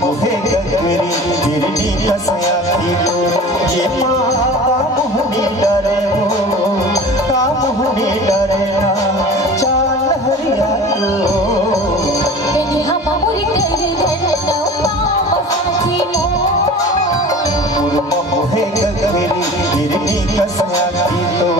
मोहे गगरी गिरनी कसया थी तो ये मोहनी डरे हो का मोहनी डरे ना चाल हरिया तेरी हम मुरी तेरे देना पापी मो मोहे गगरी गिरनी कसया थी तो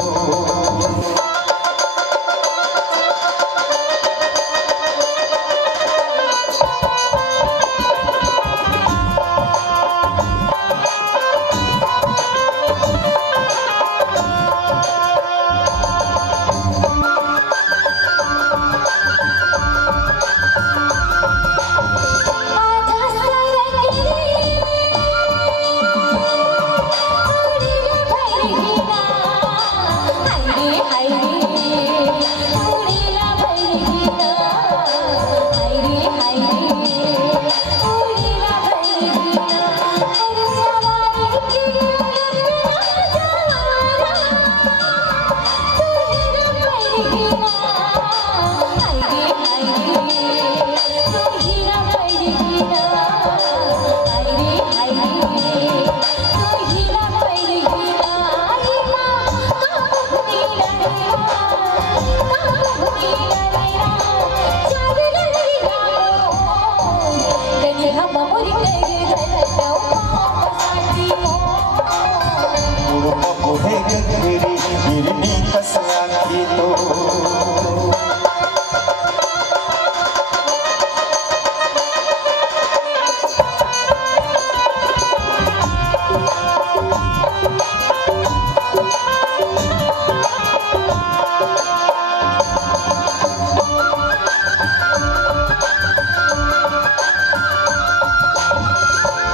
मोहे गगरी गिरनी कसया थी तो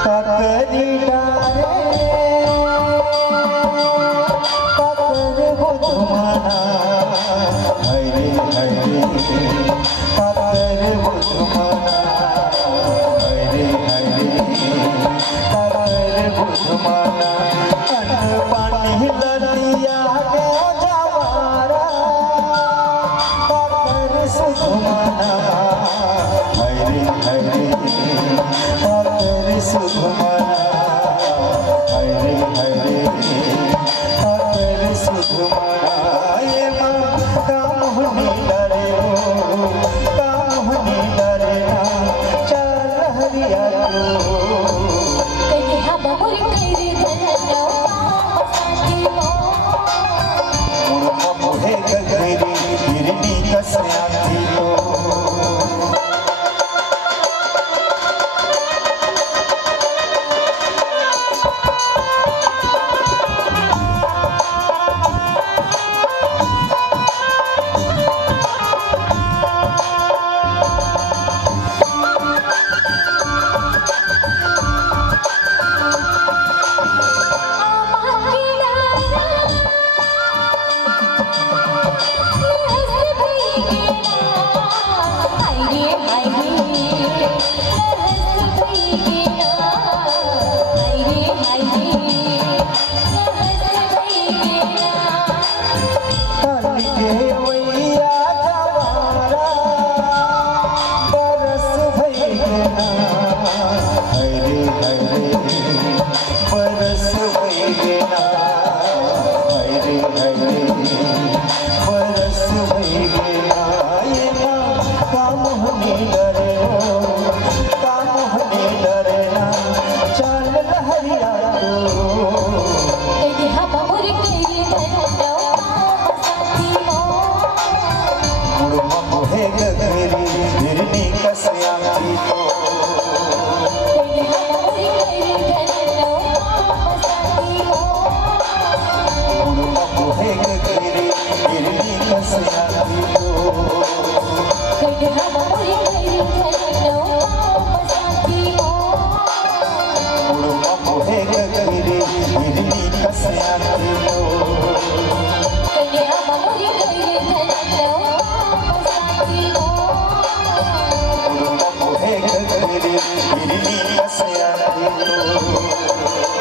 ककरी डारे ककर हो तुम्हारा हरे हरे ककर हो तुम्हारा हरे हरे ककर हो तुम्हारा अन्न पानी लड़िया गो जवारा ककर सो तुम्हारा हरे हरे ककर सो तुम्हारा